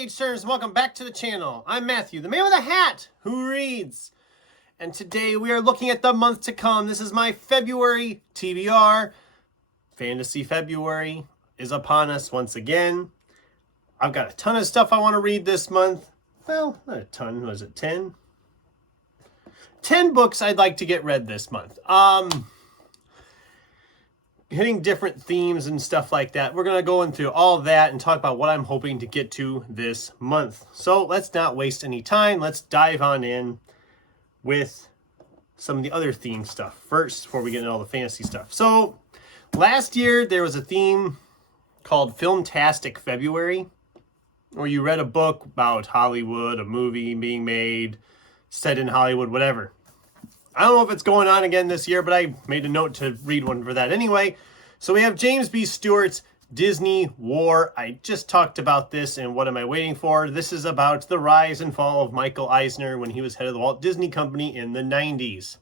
page turners, and welcome back to the channel. I'm Matthew, the man with a hat who reads. And today we are looking at the month to come. This is my February TBR. Fantasy February is upon us once again. I've got a ton of stuff I want to read this month. Well, not a ton. Was it 10? 10 books I'd like to get read this month. Hitting different themes and stuff like that. We're going to go into all that and talk about what I'm hoping to get to this month. So let's not waste any time. Let's dive on in with some of the other theme stuff first before we get into all the fantasy stuff. So last year there was a theme called Filmtastic February, where you read a book about Hollywood, a movie being made, set in Hollywood, whatever. I don't know if it's going on again this year, but I made a note to read one for that anyway. So we have James B. Stewart's Disney War. I just talked about this and what am I waiting for? This is about the rise and fall of Michael Eisner when he was head of the Walt Disney Company in the 90s.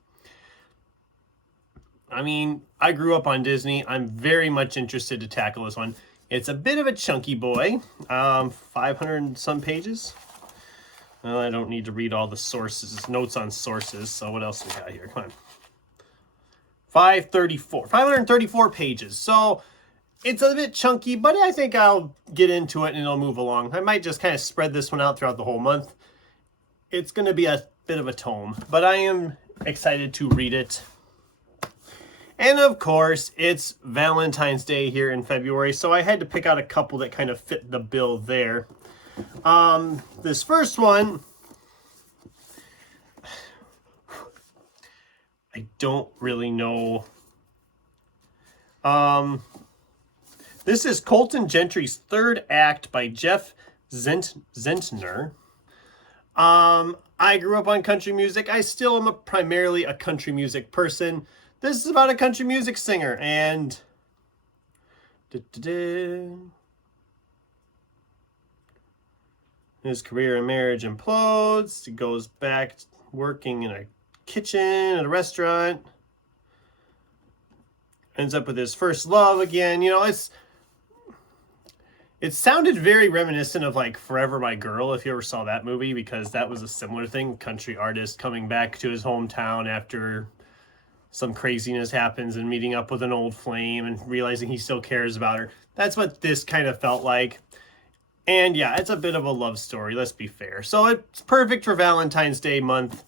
I mean, I grew up on Disney. I'm very much interested to tackle this one. It's a bit of a chunky boy, 500 and some pages. Well, I don't need to read all the sources, notes on sources. So what else we got here? Come on. 534 pages. So it's a bit chunky, but I think I'll get into it and it'll move along. I might just kind of spread this one out throughout the whole month. It's going to be a bit of a tome, but I am excited to read it. And of course, it's Valentine's Day here in February, so I had to pick out a couple that kind of fit the bill there. This first one, I don't really know. This is Colton Gentry's third act by Jeff Zentner. I grew up on country music. I still am primarily a country music person. This is about a country music singer, and his career and marriage implodes. He goes back working in a kitchen at a restaurant. Ends up with his first love again. You know, it sounded very reminiscent of like Forever My Girl, if you ever saw that movie, because that was a similar thing. Country artist coming back to his hometown after some craziness happens and meeting up with an old flame and realizing he still cares about her. That's what this kind of felt like. And yeah, it's a bit of a love story, let's be fair. So it's perfect for Valentine's Day month.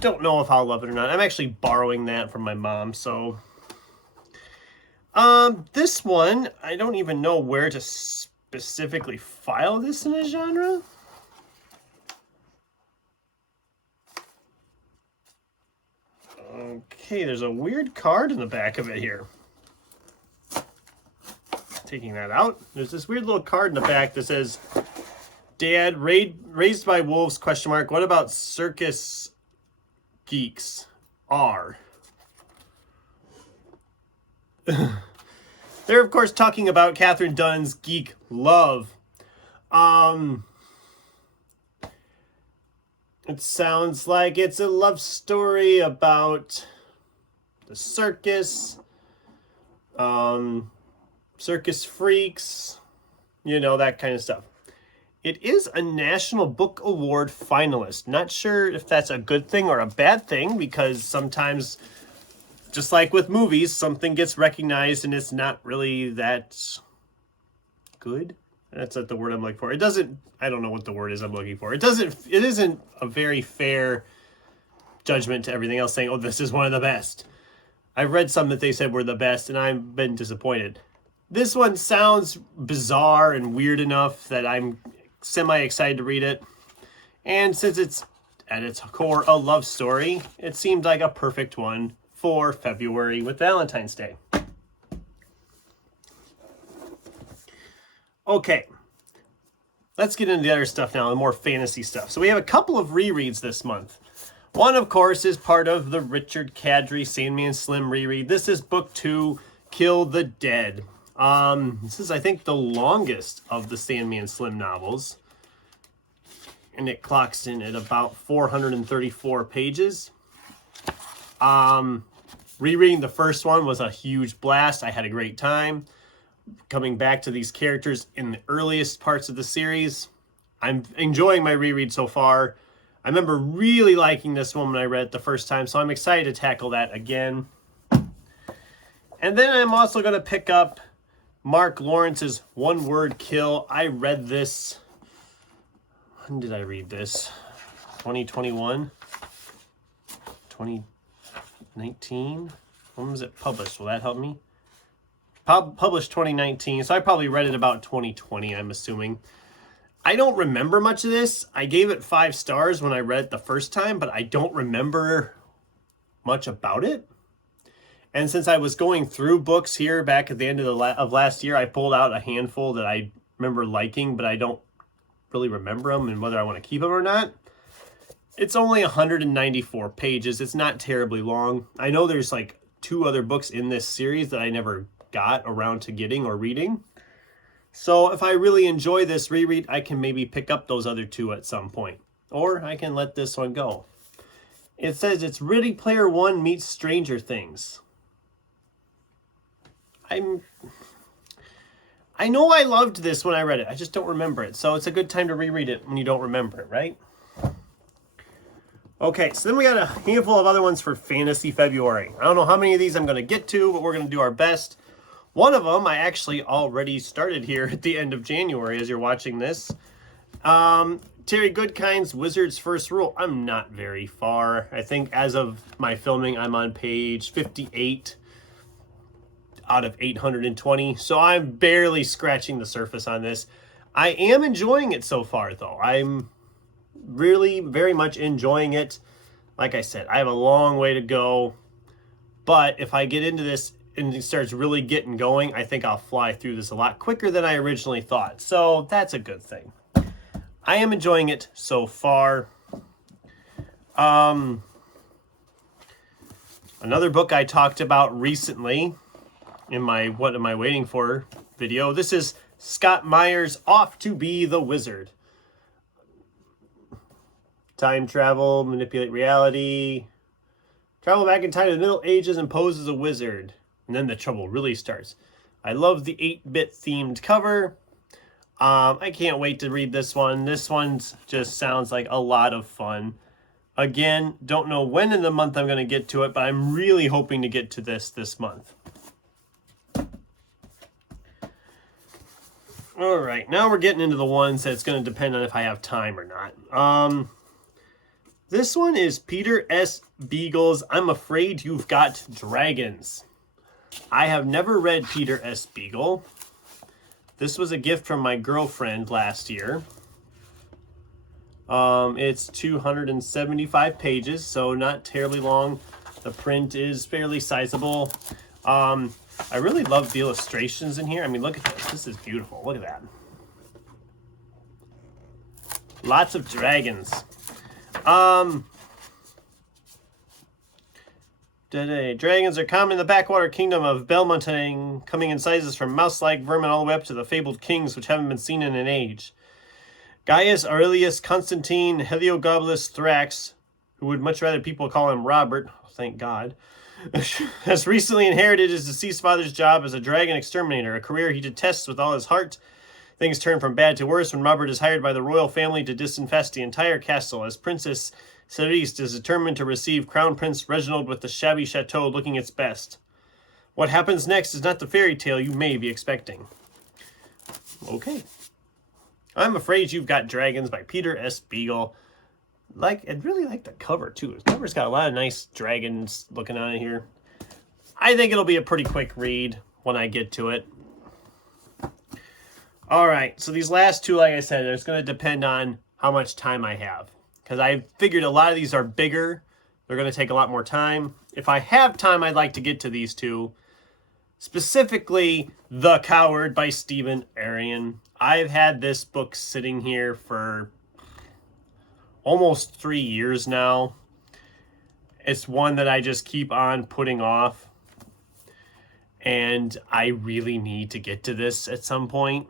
Don't know if I'll love it or not. I'm actually borrowing that from my mom, so. This one, I don't even know where to specifically file this in a genre. Okay, there's a weird card in the back of it here. Taking that out. There's this weird little card in the back that says, Dad, raised by wolves, question mark. What about circus geeks are? They're, of course, talking about Catherine Dunn's Geek Love. It sounds like it's a love story about the circus, circus freaks, you know, that kind of stuff. It is a National Book Award finalist. Not sure if that's a good thing or a bad thing, because sometimes, just like with movies, something gets recognized and it's not really that good. That's not the word I'm looking for. It doesn't, I don't know what the word is I'm looking for. It isn't a very fair judgment to everything else saying, oh, this is one of the best. I've read some that they said were the best and I've been disappointed. This one sounds bizarre and weird enough that I'm semi-excited to read it. And since it's at its core a love story, it seemed like a perfect one for February with Valentine's Day. Okay, let's get into the other stuff now, the more fantasy stuff. So we have a couple of rereads this month. One, of course, is part of the Richard Kadrey Sandman Slim reread. This is book 2, Kill the Dead. This is, I think, the longest of the Sandman Slim novels. And it clocks in at about 434 pages. Rereading the first one was a huge blast. I had a great time. coming back to these characters in the earliest parts of the series. I'm enjoying my reread so far. I remember really liking this one when I read it the first time, so I'm excited to tackle that again. And then I'm also going to pick up Mark Lawrence's One Word Kill. I read this. When did I read this? 2021? 2019? When was it published? Will that help me? Published 2019, so I probably read it about 2020, I'm assuming. I don't remember much of this. I gave it 5 stars when I read it the first time, but I don't remember much about it. And since I was going through books here back at the end of last year, I pulled out a handful that I remember liking, but I don't really remember them and whether I want to keep them or not. It's only 194 pages. It's not terribly long. I know there's like 2 other books in this series that I never got around to getting or reading. So if I really enjoy this reread, I can maybe pick up those other 2 at some point. Or I can let this one go. It says it's Ready Player One meets Stranger Things. I know I loved this when I read it. I just don't remember it. So it's a good time to reread it when you don't remember it, right? Okay, so then we got a handful of other ones for Fantasy February. I don't know how many of these I'm going to get to, but we're going to do our best. One of them I actually already started here at the end of January as you're watching this. Terry Goodkind's Wizard's First Rule. I'm not very far. I think as of my filming, I'm on page 58 out of 820. So I'm barely scratching the surface on this. I am enjoying it so far, though. I'm really very much enjoying it. Like I said, I have a long way to go. But if I get into this and it starts really getting going, I think I'll fly through this a lot quicker than I originally thought. So that's a good thing. I am enjoying it so far. Another book I talked about recently in my What Am I Waiting For video. This is Scott Meyer's Off to Be the Wizard. Time travel, manipulate reality. Travel back in time to the Middle Ages and pose as a wizard. And then the trouble really starts. I love the 8-bit themed cover. I can't wait to read this one. This one just sounds like a lot of fun. Again, don't know when in the month I'm going to get to it, but I'm really hoping to get to this month. All right, now we're getting into the ones that's going to depend on if I have time or not. This one is Peter S. Beagle's I'm Afraid You've Got Dragons. I have never read Peter S. Beagle. This was a gift from my girlfriend last year. It's 275 pages, so not terribly long. The print is fairly sizable. I really love the illustrations in here. I mean, look at this. This is beautiful. Look at that. Lots of dragons. Dragons are common in the backwater kingdom of Belmontang, coming in sizes from mouse-like vermin all the way up to the fabled kings which haven't been seen in an age. Gaius Aurelius Constantine Heliogabalus Thrax, who would much rather people call him Robert, thank God, has recently inherited his deceased father's job as a dragon exterminator, a career he detests with all his heart. Things turn from bad to worse when Robert is hired by the royal family to disinfest the entire castle, as Princess Cerise is determined to receive Crown Prince Reginald with the shabby chateau looking its best. What happens next is not the fairy tale you may be expecting. Okay. I'm Afraid You've Got Dragons by Peter S. Beagle. I really like the cover, too. The cover's got a lot of nice dragons looking on it here. I think it'll be a pretty quick read when I get to it. All right, so these last 2, like I said, it's going to depend on how much time I have. Because I figured a lot of these are bigger. They're going to take a lot more time. If I have time, I'd like to get to these 2. Specifically, The Coward by Stephen Arion. I've had this book sitting here for almost 3 years now. It's one that I just keep on putting off. And I really need to get to this at some point.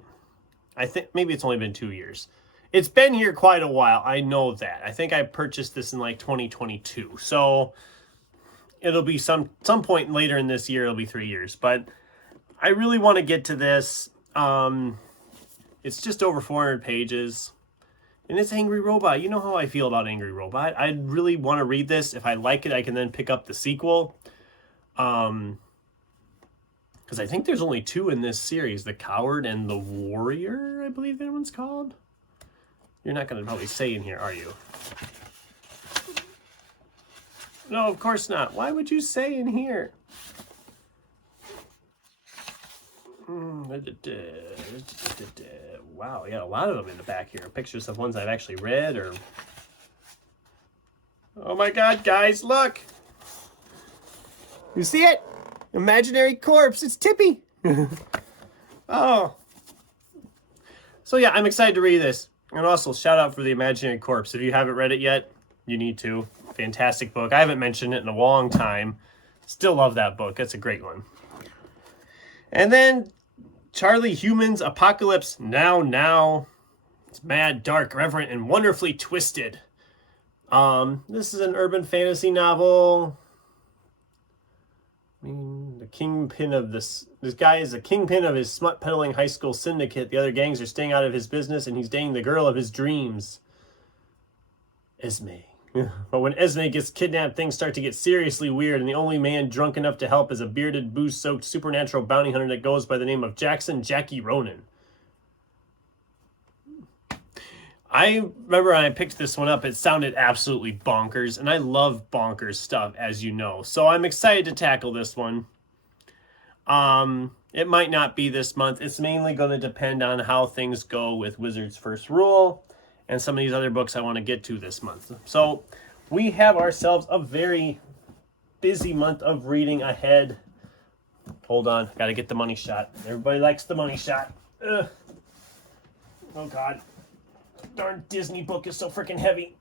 I think maybe it's only been 2 years. It's been here quite a while. I know that. I think I purchased this in like 2022. So it'll be some point later in this year, it'll be 3 years. But I really want to get to this. It's just over 400 pages. And it's Angry Robot. You know how I feel about Angry Robot. I really want to read this. If I like it, I can then pick up the sequel. Because I think there's only 2 in this series. The Coward and the Warrior, I believe that one's called. You're not going to probably say in here, are you? No, of course not. Why would you say in here? Wow, yeah, a lot of them in the back here. Pictures of ones I've actually read or... Oh my god, guys, look! You see it? Imaginary corpse, it's Tippy! Oh. So yeah, I'm excited to read this. And also, shout out for the Imaginary Corpse. If you haven't read it yet, you need to. Fantastic book. I haven't mentioned it in a long time. Still love that book. That's a great one. And then Charlie Human's Apocalypse Now. It's mad, dark, reverent, and wonderfully twisted. This is an urban fantasy novel. I mean, the kingpin of this guy is the kingpin of his smut peddling high school syndicate. The other gangs are staying out of his business, and he's dating the girl of his dreams, Esme. But when Esme gets kidnapped, things start to get seriously weird, and the only man drunk enough to help is a bearded, booze-soaked supernatural bounty hunter that goes by the name of Jackie Ronan. I remember when I picked this one up, it sounded absolutely bonkers, and I love bonkers stuff, as you know. So I'm excited to tackle this one. It might not be this month. It's mainly going to depend on how things go with Wizard's First Rule and some of these other books I want to get to this month. So we have ourselves a very busy month of reading ahead. Hold on, got to get the money shot. Everybody likes the money shot. Ugh. Oh, God. Darn Disney book is so freaking heavy.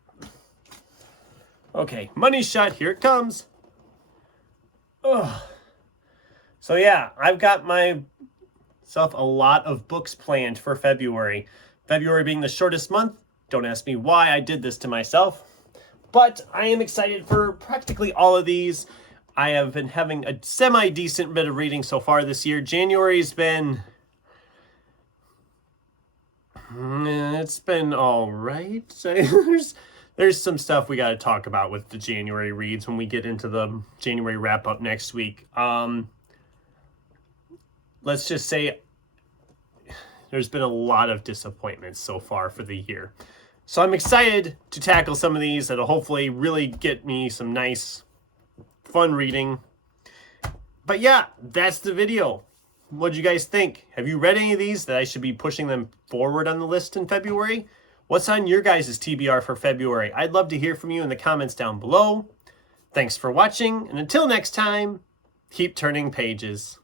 Okay, money shot, here it comes. Ugh. So yeah, I've got myself a lot of books planned for February. February being the shortest month. Don't ask me why I did this to myself. But I am excited for practically all of these. I have been having a semi-decent bit of reading so far this year. January's been... It's been all right. There's some stuff we got to talk about with the January reads when we get into the January wrap-up next week. Let's just say there's been a lot of disappointments so far for the year. So I'm excited to tackle some of these that'll hopefully really get me some nice, fun reading. But yeah, that's the video. What'd you guys think? Have you read any of these that I should be pushing them forward on the list in February? What's on your guys' TBR for February? I'd love to hear from you in the comments down below. Thanks for watching, and until next time, keep turning pages.